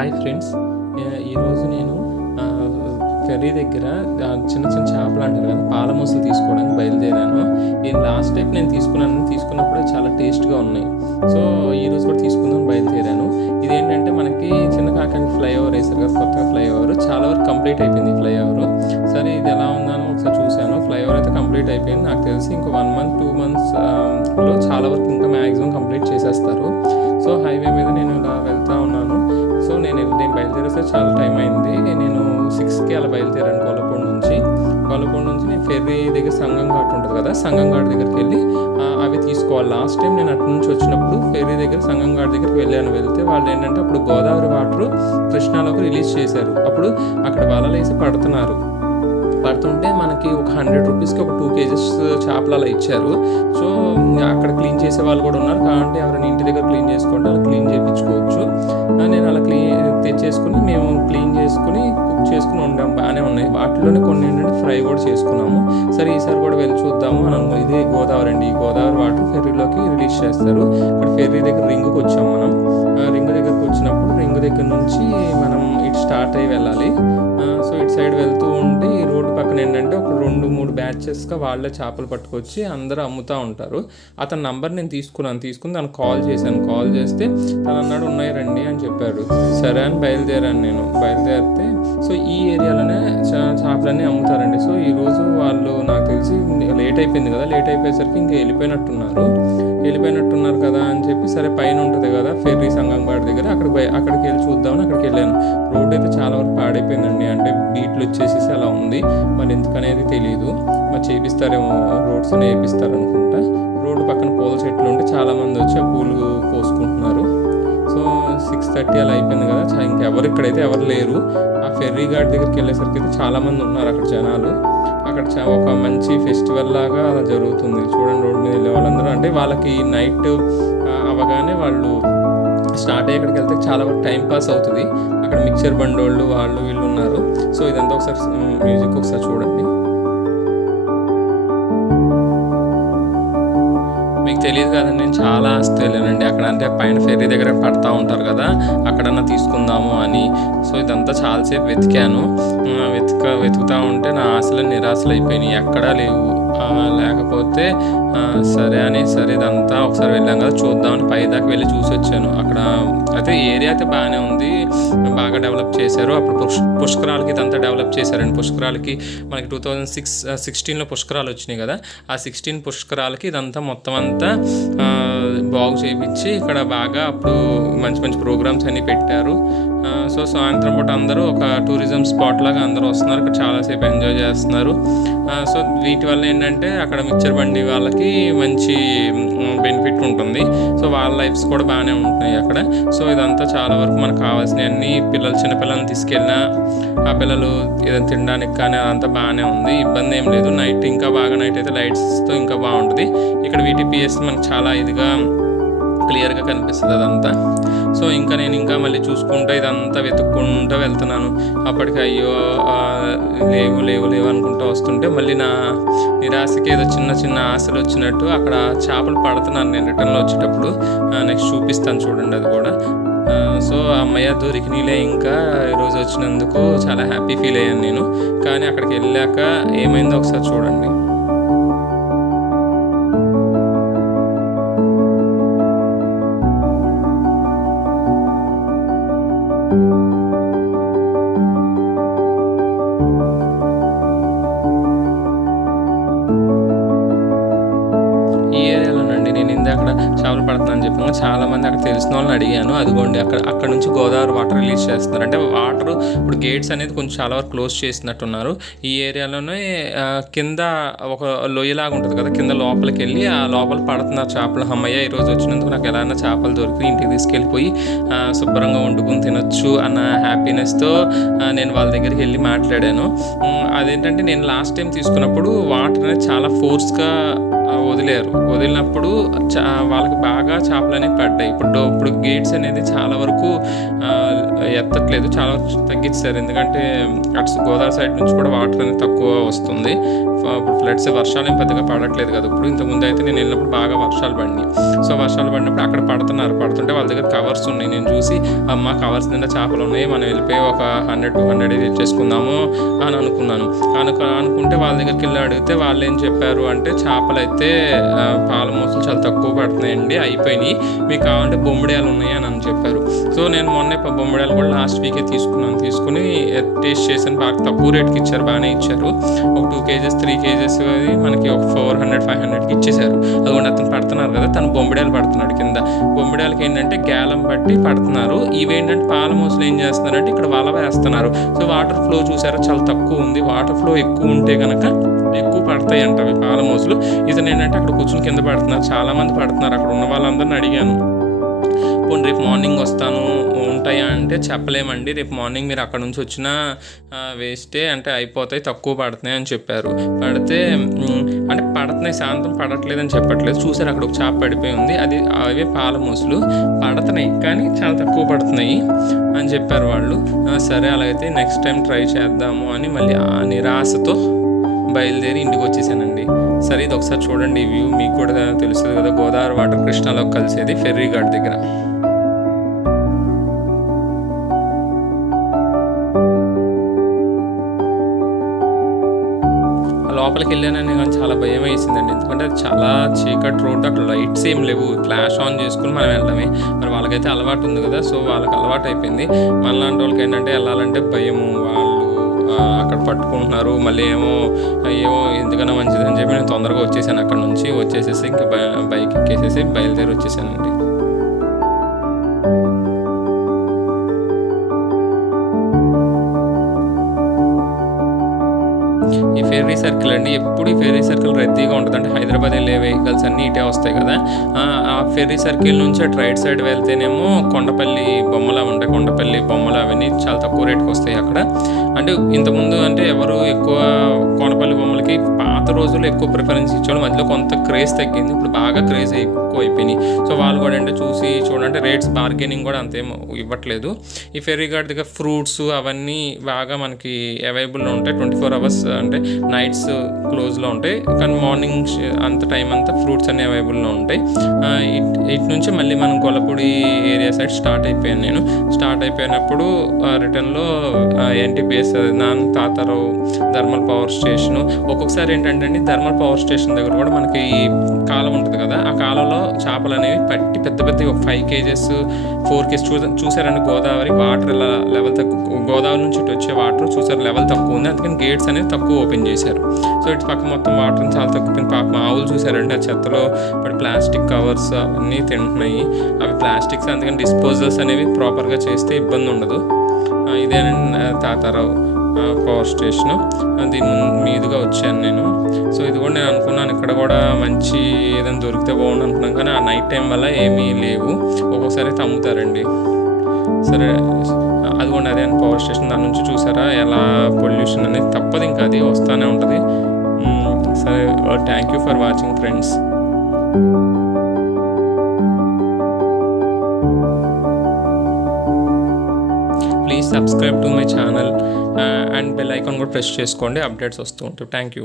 Hi friends, ఈరోజు నేను ferry దగ్గర చిన్న చిన్న చేపలు అంటారు కదా, పాల మొసలు తీసుకోవడానికి బయలుదేరాను. ఈ లాస్ట్ టైం నేను తీసుకున్నప్పుడే చాలా టేస్ట్గా ఉన్నాయి. సో ఈరోజు కూడా తీసుకుందాం బయలుదేరాను. ఇదేంటంటే మనకి చిన్న కాకాని ఫ్లైఓవర్ వేసారు కదా, కొత్తగా ఫ్లైఓవర్ చాలా వరకు కంప్లీట్ అయిపోయింది. ఫ్లైఓవర్ సరే ఇది ఎలా ఉందని ఒకసారి చూశాను. ఫ్లైఓవర్ అయితే కంప్లీట్ అయిపోయింది. నాకు తెలిసి ఇంకో 1 month 2 monthsలో చాలా వరకు ఇంకా మ్యాక్సిమం కంప్లీట్ చేసేస్తారు. సో హైవే మీద నేను ఇలా వెళ్తూ ఉన్నాను. సో నేను బయలుదేరేస్తే చాలా టైం అయింది. నేను 6కి అలా బయలుదేరాను కొలపూడి నుంచి నేను ఫెర్రీ దగ్గర సంగం ఘాట్ ఉంటుంది కదా, సంగం ఘాట్ దగ్గరికి వెళ్ళి అవి తీసుకోవాలి. లాస్ట్ టైం నేను అటు నుంచి వచ్చినప్పుడు ఫెర్రీ దగ్గర సంగం ఘాట్ దగ్గరికి వెళ్తే వాళ్ళు ఏంటంటే అప్పుడు గోదావరి వాటర్ కృష్ణాలోకి రిలీజ్ చేశారు. అప్పుడు అక్కడ వలలు వేసి పడుతుంటే మనకి ఒక 100 రూపీస్కి ఒక 2 kgs చేపలు అలా ఇచ్చారు. సో అక్కడ క్లీన్ చేసే వాళ్ళు కూడా ఉన్నారు. కాబట్టి ఎవరైనా ఇంటి దగ్గర క్లీన్ చేసుకుంటే అలా క్లీన్ చేయించుకోవచ్చు. నేను అలా తెచ్చేసుకుని మేము క్లీన్ చేసుకుని కుక్ చేసుకుని వండాము. బాగానే ఉన్నాయి. వాటిలోనే కొన్ని ఏంటంటే ఫ్రై కూడా చేసుకున్నాము. సరే ఈసారి కూడా వెళ్ళి చూద్దాము అని అనుకో. ఇది గోదావరి అండి. ఈ గోదావరి వాటర్ ఫెర్రీలోకి రిలీజ్ చేస్తారు. ఇక్కడ ఫెర్రీ దగ్గర రింగ్కి వచ్చాము మనం. రింగ్ దగ్గరకు వచ్చినప్పుడు రింగ్ దగ్గర నుంచి మనం ఇటు స్టార్ట్ అయ్యి వెళ్ళాలి. సో ఇటు సైడ్ వెళ్తూ ఉండి ఈ రోడ్డు పక్కన ఏంటంటే ఒక 2-3 బ్యాచెస్గా వాళ్ళే చేపలు పట్టుకొచ్చి అందరూ అమ్ముతూ ఉంటారు. అతని నంబర్ నేను తీసుకుని తనకు కాల్ చేస్తే తను అన్నాడు ఉన్నాయి రండి అని చెప్పాడు. సరే అని బయలుదేరితే సో ఈ ఏరియాలోనే చేపలన్నీ అమ్ముతారండి. సో ఈరోజు వాళ్ళు నాకు తెలిసి లేట్ అయిపోయింది కదా, లేట్ అయిపోయేసరికి ఇంకా వెళ్ళిపోయినట్టున్నారు కదా అని చెప్పి సరే పైన ఉంటుంది కదా ఫెర్రీ సంగం ఘాట్ దగ్గర, అక్కడికి వెళ్ళి చూద్దామని అక్కడికి వెళ్ళాను. రోడ్ అయితే చాలా వరకు పాడైపోయిందండి. అంటే బీట్లు వచ్చేసి అలా ఉంది. మరి ఎందుకనేది తెలియదు. మరి చేపిస్తారేమో, రోడ్స్ వేపిస్తారు అనుకుంటా. రోడ్డు పక్కన పూల చెట్లు ఉంటే చాలామంది వచ్చి ఆ పూలు కోసుకుంటున్నారు. సో 6:30 అలా అయిపోయింది కదా, ఇంకెవరు ఇక్కడైతే ఎవరు లేరు. ఆ ఫెర్రీ ఘాట్ దగ్గరికి వెళ్ళేసరికి అయితే చాలామంది ఉన్నారు అక్కడ జనాలు. అక్కడ ఒక మంచి ఫెస్టివల్ లాగా అలా జరుగుతుంది. చూడండి రోడ్డు మీద వెళ్ళే వాళ్ళందరూ, అంటే వాళ్ళకి నైట్ అవగానే వాళ్ళు స్టార్ట్ అయ్యి అక్కడికి వెళ్తే చాలా వరకు టైం పాస్ అవుతుంది. అక్కడ మిక్చర్ బండోళ్ళు వీళ్ళు ఉన్నారు. సో ఇదంతా ఒకసారి మ్యూజిక్ ఒకసారి చూడండి. మీకు తెలియదు కదండి, నేను చాలా ఆస్తి వెళ్ళానండి అక్కడ. అంటే పైన ఫెర్రీ దగ్గర పడతా ఉంటారు కదా, అక్కడన్నా తీసుకుందాము అని. సో ఇదంతా చాలాసేపు వెతుకుతూ ఉంటే నా ఆశలు నిరాశలు అయిపోయినాయి. ఎక్కడా లేవు. లేకపోతే సరే ఇదంతా ఒకసారి వెళ్ళాం కదా చూద్దామని పైదాకా వెళ్ళి చూసి వచ్చాను. అక్కడ అయితే ఏరియా అయితే బాగానే ఉంది, బాగా డెవలప్ చేశారు. అప్పుడు పుష్కరాలకి ఇదంతా డెవలప్ చేశారండి. పుష్కరాలకి మనకి 2016లో పుష్కరాలు వచ్చినాయి కదా, ఆ 16 పుష్కరాలకి ఇదంతా మొత్తం అంతా బాగు చేయించి ఇక్కడ బాగా అప్పుడు మంచి ప్రోగ్రామ్స్ అన్నీ పెట్టారు. సో సాయంత్రం పూట అందరూ ఒక టూరిజం స్పాట్ లాగా అందరూ వస్తున్నారు. ఇక్కడ చాలాసేపు ఎంజాయ్ చేస్తున్నారు. సో వీటి వల్ల ఏంటంటే అక్కడ మిక్చర్ బండి వాళ్ళకి మంచి బెనిఫిట్ ఉంటుంది. సో వాళ్ళ లైఫ్స్ కూడా బాగానే ఉంటున్నాయి అక్కడ. సో ఇదంతా చాలా వరకు మనకు కావాల్సినవి అన్నీ చిన్నపిల్లల్ని తీసుకెళ్ళినా ఆ పిల్లలు ఏదైనా తినడానికి కానీ అదంతా బాగానే ఉంది. ఇబ్బంది ఏం లేదు. నైట్ అయితే లైట్స్తో ఇంకా బాగుంటుంది. ఇక్కడ VTPS మనకు చాలా ఇదిగా క్లియర్గా కనిపిస్తుంది అదంతా. సో నేను మళ్ళీ చూసుకుంటూ ఇదంతా వెతుక్కుంటూ వెళ్తున్నాను. అప్పటికి అయ్యో లేవు అనుకుంటూ వస్తుంటే మళ్ళీ నా నిరాశకి ఏదో చిన్న ఆశలు వచ్చినట్టు అక్కడ చేపలు పడుతున్నాను నేను రిటర్న్లో వచ్చేటప్పుడు. నెక్స్ట్ చూపిస్తాను చూడండి అది కూడా. సో అమ్మయ్య దొరికినీలే. ఇంకా ఈరోజు వచ్చినందుకు చాలా హ్యాపీ ఫీల్ అయ్యాను నేను. కానీ అక్కడికి వెళ్ళాక ఏమైందో ఒకసారి చూడండి. ఈ ఏరియాలోనండి నేను అక్కడ చేపలు పడుతున్నాను చెప్పాను. చాలామంది అక్కడ తెలిసిన వాళ్ళని అడిగాను. అదిగోండి అక్కడ నుంచి గోదావరి వాటర్ రిలీజ్ చేస్తున్నారు. అంటే వాటర్ ఇప్పుడు గేట్స్ అనేది కొంచెం చాలా వరకు క్లోజ్ చేసినట్టున్నారు. ఈ ఏరియాలోనే కింద ఒక లొయ్యలాగా ఉంటుంది కదా, కింద లోపలికి వెళ్ళి ఆ లోపల పడుతున్నారు చేపలు. అమ్మయ్య ఈరోజు వచ్చినందుకు నాకు ఎలాగైనా చేపలు దొరికి ఇంటికి తీసుకెళ్ళిపోయి శుభ్రంగా వండుకుని తినొచ్చు అన్న హ్యాపీనెస్తో నేను వాళ్ళ దగ్గరికి వెళ్ళి మాట్లాడాను. అదేంటంటే నేను లాస్ట్ టైం తీసుకున్నప్పుడు వాటర్ అనేది చాలా ఫోర్స్గా వదిలినప్పుడు వాళ్ళకి బాగా చేపలనేవి పడ్డాయి. ఇప్పుడు గేట్స్ అనేది చాలా వరకు ఎత్తట్లేదు, చాలా వరకు తగ్గించారు. ఎందుకంటే అటు గోదావరి సైడ్ నుంచి కూడా వాటర్ అనేది తక్కువ వస్తుంది. ఇప్పుడు ఫ్లడ్స్ వర్షాలు ఏం పెద్దగా పడట్లేదు కదా. ఇప్పుడు ఇంతకుముందు అయితే నేను వెళ్ళినప్పుడు బాగా వర్షాలు పడినాయి. సో వర్షాలు పడినప్పుడు అక్కడ పడుతుంటే వాళ్ళ దగ్గర కవర్స్ ఉన్నాయి. నేను చూసి అమ్మ కవర్స్ నిండా చేపలు ఉన్నాయి, మనం వెళ్ళిపోయి ఒక 100-200 తెచ్చేసుకుందాము అని అనుకుంటే వాళ్ళ దగ్గరికి వెళ్ళి అడిగితే వాళ్ళు ఏం చెప్పారు అంటే, చేపలు అయితే పాల మోసలు చాలా తక్కువ పడుతున్నాయండి, అయిపోయినాయి, మీకు కావాలంటే బొమ్మిడాయలు ఉన్నాయి అని చెప్పారు. సో నేను మొన్నే బొమ్మిడాయలు కూడా లాస్ట్ వీకే తీసుకుని టేస్ట్ చేశాను. బాగా తక్కువ రేట్కి ఇచ్చారు, బాగానే ఇచ్చారు. ఒక 2 kgs 3 kgs మనకి ఒక 400-500కి ఇచ్చేసారు. അതുകൊണ്ട് అతను పడుతున్నారు కదా, తను బొమ్మిడాయలు పడుతున్నాడు కింద. బొమ్మిడాయలకి ఏంటంటే గ్యాలం బట్టి పడుతున్నారు. ఇవేంటంటే పాల మోసలు ఏం చేస్తున్నారంటే ఇక్కడ వల వేస్తున్నారు. సో వాటర్ ఫ్లో చూసారా చాలా తక్కువ ఉంది. వాటర్ ఫ్లో ఎక్కువ ఉంటే కనుక ఎక్కువ పడతాయి అంట అవి పాల మోసలు. ఇతను ఏంటంటే అక్కడ కూర్చుని కింద పడుతున్నారు, చాలామంది పడుతున్నారు. అక్కడ ఉన్న వాళ్ళందరిని అడిగాను, పోనీ రేపు మార్నింగ్ వస్తాను ఉంటాయా అంటే చెప్పలేమండి, రేపు మార్నింగ్ మీరు అక్కడ నుంచి వచ్చినా వేస్టే, అంటే అయిపోతాయి, తక్కువ పడుతున్నాయి అని చెప్పారు. అంటే పడుతున్నాయి, శాంతం పడట్లేదని చెప్పట్లేదు. చూసారు అక్కడ ఒక చేప పడిపోయి ఉంది, అవే పాల మోసలు పడుతున్నాయి కానీ చాలా తక్కువ పడుతున్నాయి అని చెప్పారు వాళ్ళు. సరే అలాగైతే నెక్స్ట్ టైం ట్రై చేద్దాము అని మళ్ళీ ఆ నిరాశతో బయలుదేరి ఇంటికి వచ్చేసానండి. సరే ఇది ఒకసారి చూడండి, ఈ వ్యూ మీకు కూడా తెలుస్తుంది కదా, గోదావరి వాటర్ కృష్ణాలో కలిసేది ఫెర్రీ ఘాట్ దగ్గర. లోపలికి వెళ్ళానని కానీ చాలా భయం వేసిందండి. ఎందుకంటే అది చాలా చీకటి రోడ్డు, అక్కడ లైట్స్ ఏం లేవు, ఫ్లాష్ ఆన్ చేసుకుని మనం వెళ్ళడమే. మరి వాళ్ళకైతే అలవాటు ఉంది కదా, సో వాళ్ళకి అలవాటు అయిపోయింది. మనలాంటి వాళ్ళకి ఏంటంటే వెళ్ళాలంటే భయము, వాళ్ళు అక్కడ పట్టుకుంటున్నారు, మళ్ళీ ఏమో ఎందుకన్నా మంచిది అని చెప్పి నేను తొందరగా వచ్చేసాను. అక్కడ నుంచి వచ్చేసేసి ఇంకా బైక్ ఎక్కేసేసి బయలుదేరి వచ్చేసానండి. ఈ ఫెర్రీ సర్కిల్ అండి, ఎప్పుడు ఈ ఫెర్రీ సర్కిల్ రద్దీగా ఉంటుంది. అంటే హైదరాబాద్ వెళ్ళే వెహికల్స్ అన్నీ ఇటే వస్తాయి కదా. ఆ ఫెర్రీ సర్కిల్ నుంచి అటు రైట్ సైడ్ వెళ్తేనేమో కొండపల్లి బొమ్మలు ఉంటాయి, కొండపల్లి బొమ్మలు అవన్నీ చాలా తక్కువ రేట్కి వస్తాయి అక్కడ. అంటే ఇంతకుముందు అంటే ఎవరు ఎక్కువ కొండపల్లి బొమ్మలకి పాత రోజుల్లో ఎక్కువ ప్రిఫరెన్స్ ఇచ్చేవాళ్ళు, మధ్యలో కొంత క్రేజ్ తగ్గింది, ఇప్పుడు బాగా క్రేజ్ ఎక్కువ అయిపోయినాయి. సో వాళ్ళు కూడా అంటే చూసి చూడంటే రేట్స్ బార్గెనింగ్ కూడా అంతేం ఇవ్వట్లేదు. ఈ ఫెర్రీ ఘాట్ దగ్గర ఫ్రూట్స్ అవన్నీ బాగా మనకి అవైలబుల్లో ఉంటాయి. 24 hours అంటే నైట్స్ క్లోజ్లో ఉంటాయి, కానీ మార్నింగ్ అంత టైం అంతా ఫ్రూట్స్ అన్నీ అవైలబుల్లో ఉంటాయి. ఇటు నుంచి మళ్ళీ మనం గొల్లపూడి ఏరియా సైడ్ స్టార్ట్ అయిపోయినప్పుడు రిటర్న్లో NTPS non Tatarao thermal power station. ఒక్కొక్కసారి ఏంటంటే అండి, థర్మల్ పవర్ స్టేషన్ దగ్గర కూడా మనకి కాలం ఉంటుంది కదా, ఆ కాలంలో చేపలు అనేవి పట్టి పెద్ద ఒక 5 kgs 4 kgs చూసారండి. గోదావరి వాటర్ లెవెల్ గోదావరి నుంచి ఇటు వచ్చే వాటర్ చూసారు లెవెల్ తక్కువ ఉంది, అందుకని గేట్స్ అనేది తక్కువ ఓపెన్ చేశారు. సో ఇటు పక్క మొత్తం వాటర్ చాలా తక్కువ. పాప ఆవులు చూసారండి, ఆ చెత్తలో ఇప్పుడు ప్లాస్టిక్ కవర్స్ అవన్నీ తింటున్నాయి. అవి ప్లాస్టిక్స్, అందుకని డిస్పోజల్స్ అనేవి ప్రాపర్గా చేస్తే ఇబ్బంది ఉండదు. ఇదేనండి తాతారావు పవర్ స్టేషను, దీని మీదుగా వచ్చాను నేను. సో ఇది కూడా నేను అనుకున్నాను ఇక్కడ కూడా మంచి ఏదైనా దొరికితే బాగుండు అనుకున్నాను, కానీ ఆ నైట్ టైం వల్ల ఏమీ లేవు, ఒక్కొక్కసారి అయితే అమ్ముతారండి. సరే అదిగోండి అదే అని పవర్ స్టేషన్, దాని నుంచి చూసారా ఎలా పొల్యూషన్ అనేది తప్పదు, ఇంకా అది వస్తూనే ఉంటుంది. సరే thank you for watching friends. Please subscribe to my channel and bell icon కూడా ప్రెస్ చేసుకోండి, అప్డేట్స్ వస్తూ ఉంటాయి. Thank you.